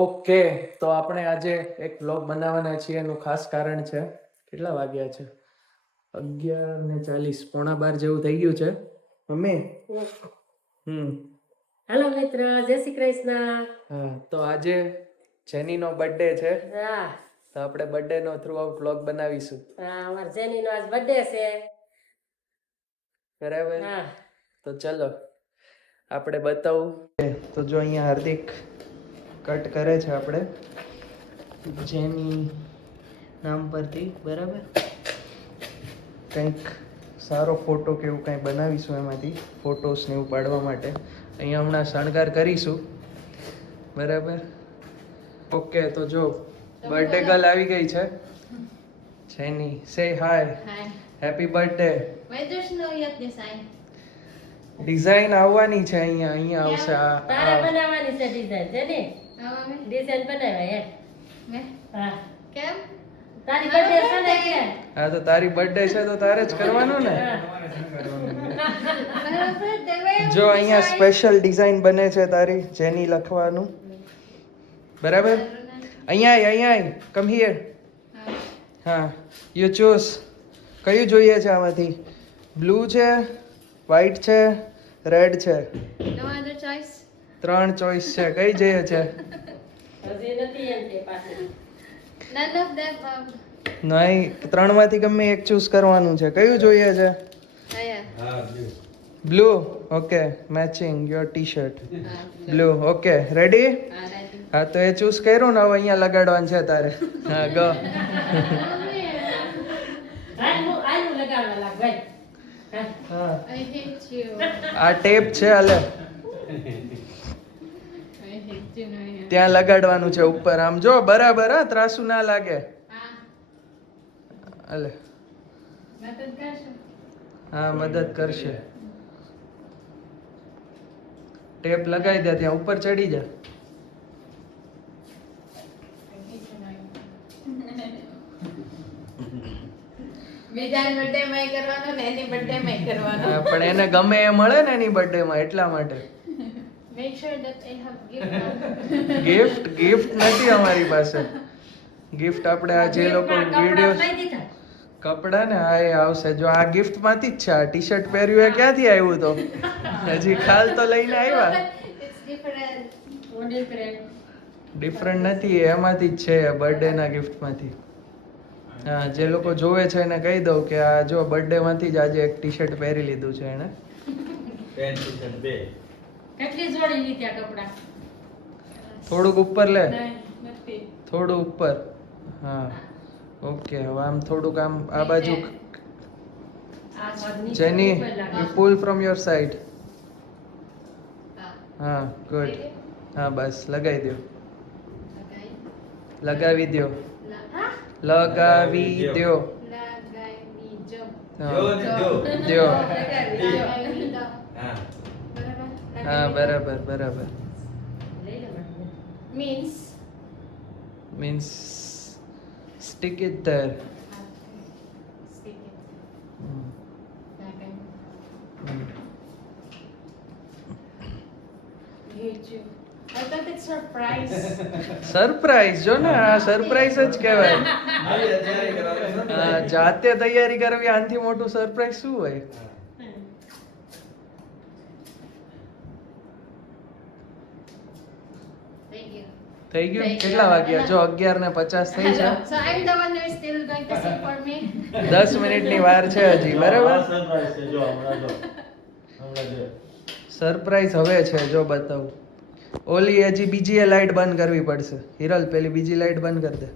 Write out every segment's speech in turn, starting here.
Okay, તો આપણે આજે એક વ્લોગ બનાવવાના છીએ. એનું ખાસ કારણ છે, કેટલા વાગ્યા છે? 11:40, 11:45 જેવું થઈ ગયું છે. મમ્મી હેલો મિત્ર, જય શ્રી કૃષ્ણ. હા, તો આજે જેનીનો બર્થડે છે, હા તો આપણે બર્થડે નો થ્રુ આઉટ વ્લોગ બનાવીશું. હા, અમાર જેનીનો આજ બર્થડે છે. બરાબર. હા તો ચલો આપણે બતાવું. તો જો અહીંયા હાર્દિક કટ કરે છે આપણે જેની નામ પરથી. બરાબર, કંઈક સારો ફોટો કે એવું કંઈ બનાવીશું એમાંથી, ફોટોસ ને એવું પાડવા માટે. અહીંયા હમણાં શણગાર કરીશું. બરાબર. ઓકે, તો જો બર્થડે ગર્લ આવી ગઈ છે જેની. સે હાય. Happy birthday. ડિઝાઇન આવવાની છે અહીંયા. અહીંયા આવશે. તારે બનાવવાની છે ડિઝાઇન છે ને? ડિઝાઇન બનાવ્યા હે હા. કેમ? તારી બર્થડે છે ને એટલે. હા, તો તારી બર્થડે છે તો તારે જ કરવાનું ને. જો અહીંયા સ્પેશિયલ ડિઝાઇન બને છે તારી જેની લખવાનું. બરાબર. અહીંયા કમ હિયર. હા, યુ ચૂઝ. કયું જોઈએ છે આમાંથી? બ્લુ છે, વ્હાઈટ છે, રેડ છે. ત્રણ ચોઈસ છે. કઈ જોઈએ છે? હજી નથી એમ કે પાછી. નહીં, ત્રણમાંથી ગમે એક ચૂઝ કરવાનું છે. કયું જોઈએ છે? Blue. Okay, matching your T shirt. Blue. Okay, ready? હા, તો એ ચૂઝ કર્યું ને. હવે અહીંયા લગાડવાનું છે તારે. હા, ગો. આનું લગાડવા લાગ ભાઈ. હા, આ ટેપ છે. હાલે, ત્યાં લગાડવાનું છે ઉપર. આમ જો બરાબર. હા, ત્રાસુ ના લાગે. હાલે. હા, મદદ કરશે. ટેપ લગાવી દે, ત્યાં ઉપર ચડી જા. હા, પણ એને ગમે એ મળે ને એની બર્થડે માં, એટલા માટે. ગિફ્ટ નથી અમારી પાસે. ગિફ્ટ આપણે આ જે લોકો વિડિયો કપડા ને આ એ આવશે. જો આ ગિફ્ટ માંથી જ છે. આ ટી શર્ટ પહેર્યું એ ક્યાંથી આવ્યું? તો હજી ખાલ તો લઈને આવ્યા. ડિફરન્ટ નથી, એમાંથી જ છે, બર્થડે ના ગિફ્ટ માંથી. હા, જે લોકો જોવે છે એને કહી દઉં કે આ જો બર્થડે માંથી જ આજે એક ટી શર્ટ પહેરી લીધું છે એને. કેટલી જોડી લીધા કપડા? થોડુંક ઉપર લે, થોડું ઉપર. હા, ઓકે. હવે આમ થોડુંક આમ આ બાજુ. Jenny, you pull from your side. હા, ગુડ. હા, બસ લગાવી દો. લગાવી દો. લગાવી દો. દો. હા, બરાબર બરાબર. Means stick it there. Surprise જો ને, આ સરપ્રાઈઝ જ કહેવાય. હા, જાતે તૈયારી કરવી, આનાથી મોટું સરપ્રાઈઝ શું હોય? થઈ ગયું. કેટલા વાગ્યા? જો 11:50 થઈ છે. 10 મિનિટની વાર છે હજી. બરાબર. સરપ્રાઈઝ હવે છે. જો બતાવું. ઓલી હજી બીજી એ લાઈટ બંધ કરવી પડશે. હિરલ, પેલી બીજી લાઈટ બંધ કરી દે.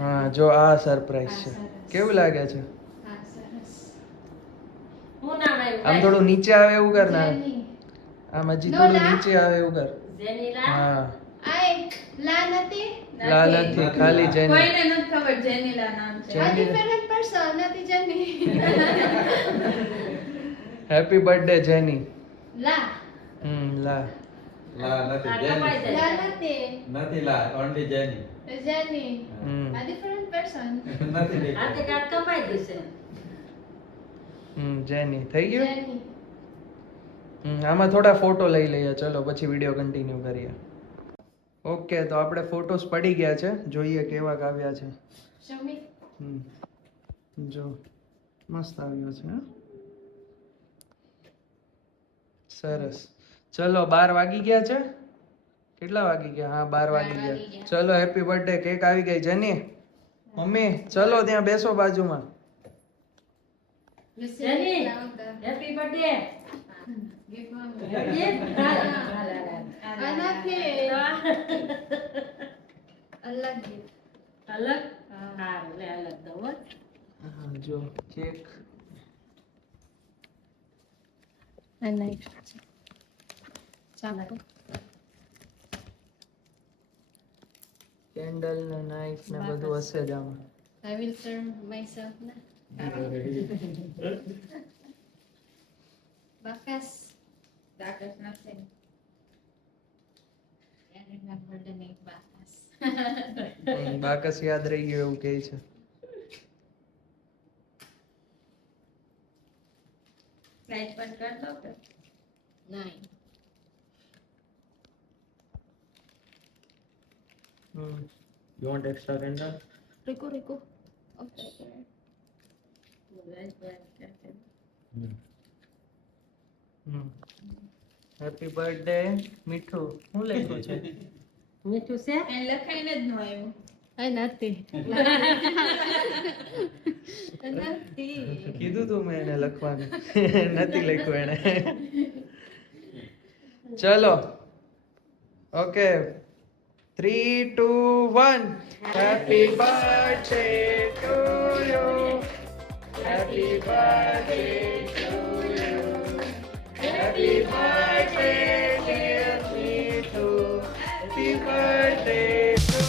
હા, જો આ સરપ્રાઈઝ છે. કેવું લાગે છે? આમ થોડું નીચે આવે એવું કર ને. આમ હજી થોડું નીચે આવે એવું કર. હા, લા નથી, ખાલી જેની. કોઈને નથી ખબર જેનીલા નામ છે. આ ડિફરન્ટ પર્સન નથી જેની. હેપી બર્થડે જેની. લા લા. લા નથી જેની. લા નથી. નથી લા, ઓન્લી જેની. જેની. આ ડિફરન્ટ પર્સન. નથી આ તે કાટ કપાઈ દેશે. જેની થઈ ગયું. જેની. આમાં થોડા ફોટો લઈ લઈએ, ચલો પછી વિડીયો કન્ટિન્યુ કરીએ. ઓકે, તો આપણે ફોટોસ પડી ગયા છે, જોઈએ કેવા આવ્યા છે. શમી જો મસ્ત આવ્યો છે. હા? સરસ. ચલો 12 વાગી ગયા છે. કેટલા વાગી ગયા? હા 12 વાગી ગયા. ચલો હેપી બર્થડે કેક આવી ગઈ. જેની મમ્મી ચલો ત્યાં બેસો બાજુમાં. જેની હેપી બર્થડે ગિફ્ટ માં અલગ આનાથી અલગ gift. હા લે અલગ દો હો. હા જો કેક અને ચાલો કેન્ડલ ને નાઇફ ને બધું હશે જ આમાં. I will serve myself na. Bakas. Bakas nothing. I remember the name Bakas. બાકસ યાદ રહી ગયું એવું કહે છે. Light પણ કર દો કે? નહીં. You want extra candle? Rico. Okay. Happy birthday મીઠું. શું લખ્યું છે? મીઠું છે એ લખાઈને જ ન આવ્યું. આ નથી. કીધું તું મેં એને લખવાનું. નથી લખ્યું એને. ચલો okay 3, 2, 1. Happy birthday to you. Happy birthday to you. Happy birthday dear Mithu. Happy birthday to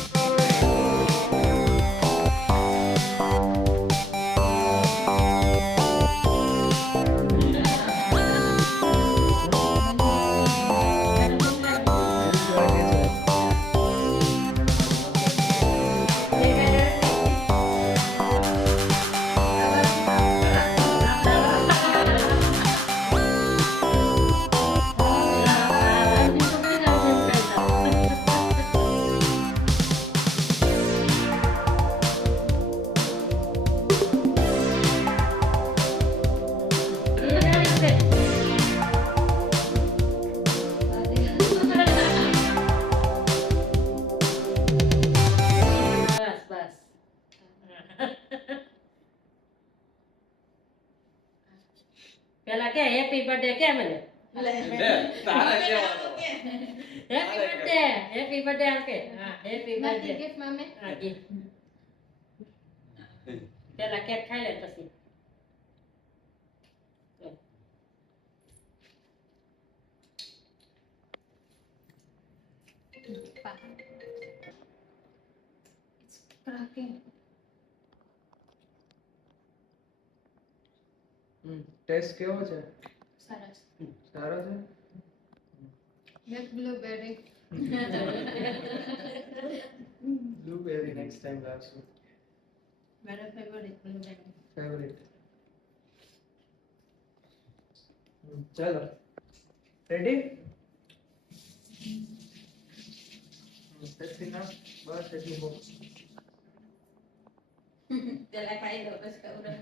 બસ પેલા કે હેપી બર્થડે કે મને તારે કહેવાનું. હેપી બર્થડે આમ કે હા હેપી નથી બર્થડે gift mame. હા જી પેલા કેક ખાઈ લે પછી It's cracking. ટેસ્ટ કેવો છે? સરસ. સારો છે. With blueberry. Blueberry next time લાવશું. મારો favorite blueberry. ફેવરિટ. ચલો રેડી. તેથી ના બસ એટલી બહુ. પેલા ખાઈ લો બસ ખવડાવ.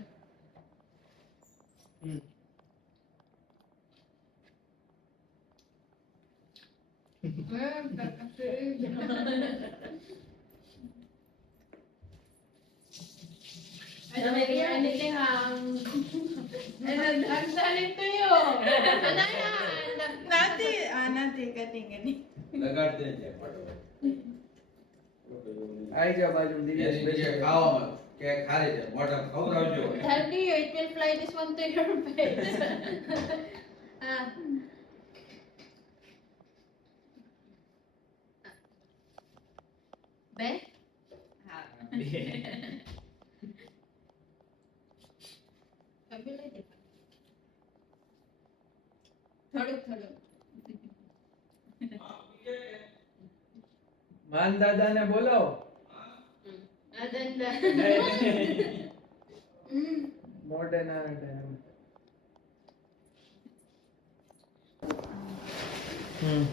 તમે anything નથી cutting. લગાડ દેજે ફટાફટ. આઈ જા બાજુ એની દિવ્યેશ નીચે બેસી જા. ખાવામાં કેક ખારી છે મોઢા ખવડાવજો. 30, it will fly this one to your face. બે? થોડું. માન દાદાને બોલો. મોઢે ના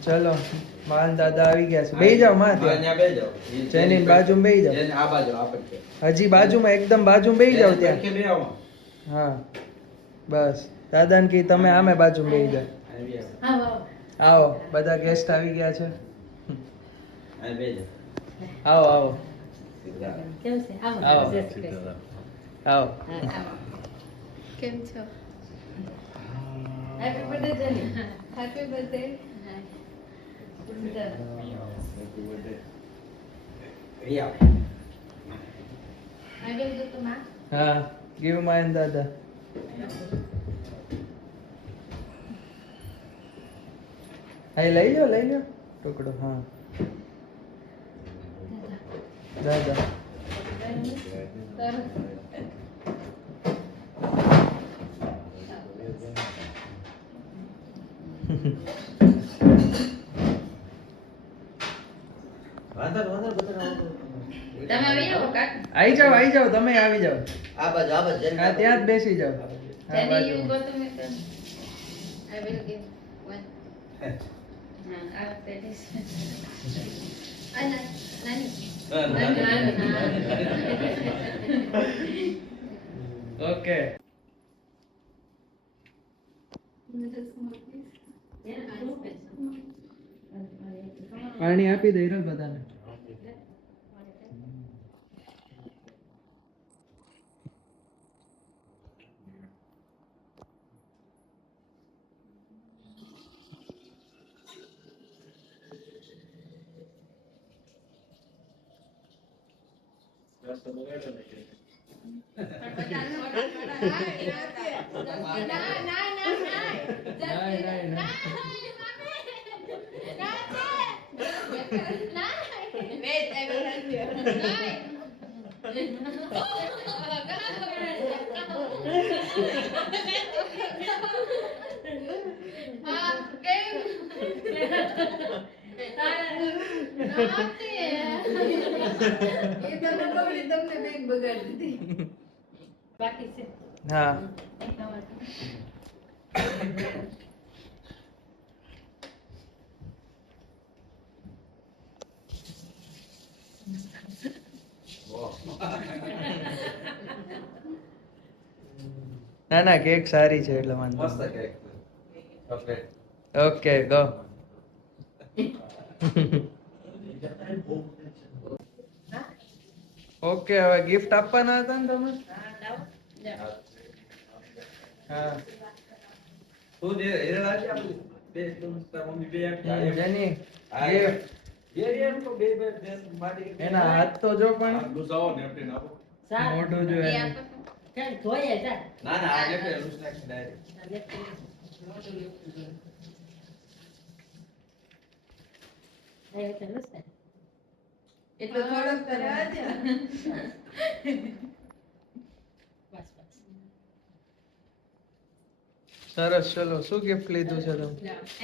ચલો માન દાદા આવી ગયા છે. બેહી જાઓ માં હા, ત્યાં. ત્યાં બેસી જાઓ. જેની બાજુમાં બેહી જાઓ. જેની આ બાજુ આ પડખે. હજી બાજુમાં એકદમ બાજુમાં બેહી જાઓ ત્યાં. પડખે બે આવો. હા બસ દાદાને કી તમે આમે બાજુમાં બેહી જાઓ. આવી આવો. આવો આવો બધા ગેસ્ટ આવી ગયા છે. અહીં બેસી જાઓ. આવો આવો સીધા. કેમ છે આવો આવો. જય શ્રી કૃષ્ણ. આવો. હા, આવો. કેમ છો? Happy birthday, જેની. Happy birthday. અહીં આવો. આગળ જો તો માં. હા ગીવ માન દાદા. હા લઈ લો ટુકડો. હા દાદા વાંધો નહીં, વાંધો નહીં, બધા વાંધો નહીં. તમે આવી આવો કાક. આવી જાઓ તમે આવી જાઓ. આ બાજુ જેની હા બાજુ. ત્યાં જ બેસી જાઓ. હા, Jenny, બાજુ. you go to me then. I will give one. I will pay this. Nani. Okay પાણી આપી દઈ રહ્યો બધાને. નહીં. Wait, I will help you. બાકી છે હા ના કેક સારી છે એટલે વાંધો મસ્ત cake. Chocolate. Okay go. Okay હવે ગિફ્ટ આપવાના હતા ને તમે. હા તું જે હિરલ આપી આપી. બે તું તાર મમ્મી બે આપી. જેની હા, gift. બે એમ તો બે માટી. એના હાથ તો જો પણ લૂસાવો નેપકિન આપો. સારું મોઢું જો એ એનું. આપો તો. ચાલ જોઈએ ચાલ ના ના આ નેપકિન લૂસ નાખી ડાયરેક્ટ. એટલું થોડુંક તો રહેવા દો. બસ બસ સરસ ચલો શું ગિફ્ટ લીધું છે તમે.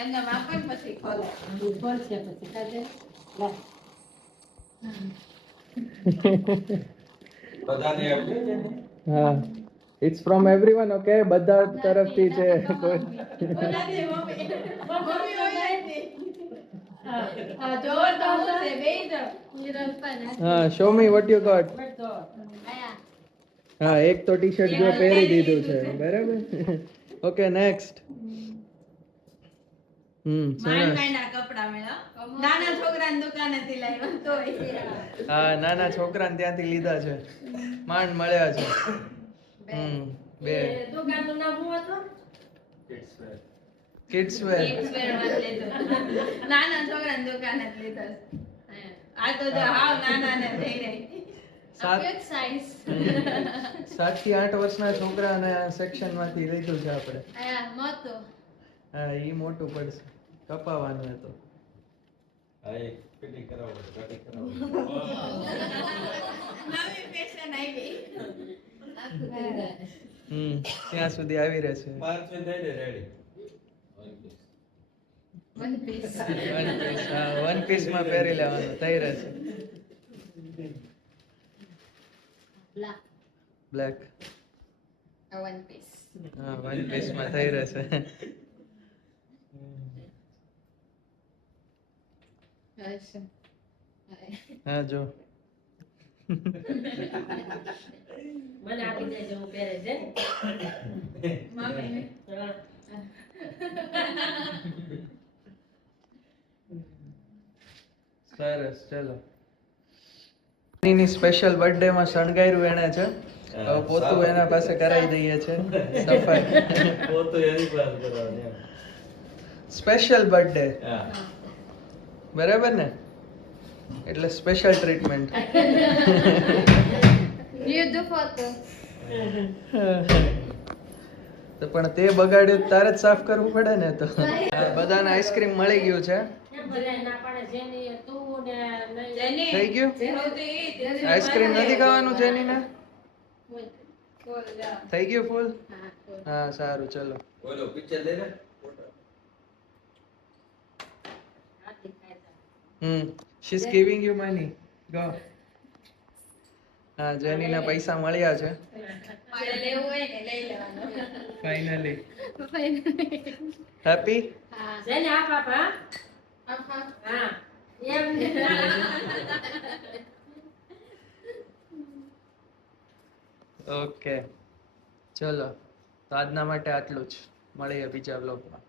એમને આપો ને પછી ખોલો. બોલ છે પછી ખાજે લે બધાને આપ્યું છે ને? હા ઇટ્સ ફ્રોમ એવરીવન ઓકે બધા તરફથી છે કોઈ બોલાતી મમ્મી. મમ્મી હોય જ નહીં. હા, જો તો હું છે, બેહી જાઓ. હા show me what you got. બસ તો હા એક તો ટી શર્ટ જો પહેરી દીધું છે બરાબર. Okay next. માંડ સરસ. માંડ આ કપડાં મેળા. નાના છોકરાની દુકાનેથી લાવ્યા તોય. હા નાના છોકરાને ત્યાંથી લીધા છે માંડ મળ્યા છે. બે એ દુકાનનું નામ શું હતું Kids wear. Kids wear. Kids wear માં લીધું. નાના છોકરાની દુકાને જ લીધો છે. આ તો જો હાવ નાના ને થઈ રહી. 7 થી 8 વર્ષના છોકરાને સેક્શન માંથી લીધું છે આપણે. હા ઈ મોટું પડશે કપાવાનું હતું. હા એક ફિટિંગ કરાવો કટિંગ કરાવો. નવી ફેશન આવી. ત્યાં સુધી આવી રહેશે. 5 થઈ દે ready. One piece. One piece માં પહેરી લેવાનું થઈ રહેશે. બ્લેક. One piece. હા વન પીસ માં થઈ રહેશે. હા જો મને આપી દેજો હું પહેરે છે મમ્મી હા. સરસ ચલો એની સ્પેશિયલ બર્થડે માં શણગાર્યું એને છે હવે પોતું એના પાસે કરાવી દઈએ છે સફાઈ પોતું એની પાસે કરાવવાનું એમ. સ્પેશિયલ બર્થડે હા. બરાબર ને એટલે સ્પેશિયલ ટ્રીટમેન્ટ તો પણ તે બગાડ્યું તો તારે જ સાફ કરવું પડે ને તો બધાને આઈસ્ક્રીમ મળી ગયું છે કેમ બધાય ના પાડે જેની તું ને નહીં. જેની થઈ ગયું જેની આઈસ્ક્રીમ નથી ખાવાનું જેની ને બોલ જા. થઈ ગયું ફૂલ હા સારું ચલો ઓલો પિક્ચર લઈ લે ફોટો. હાથી ખાય છે. She is giving you money go હા જેની ના પૈસા મળ્યા છે મારે લેવું હોય ને લઈ લેવાનું ફાઇનલી હેપી જેને આપ આપ હા હા એમ ઓકે ચલો તો આજના માટે આટલું જ મળીએ બીજા બ્લોગમાં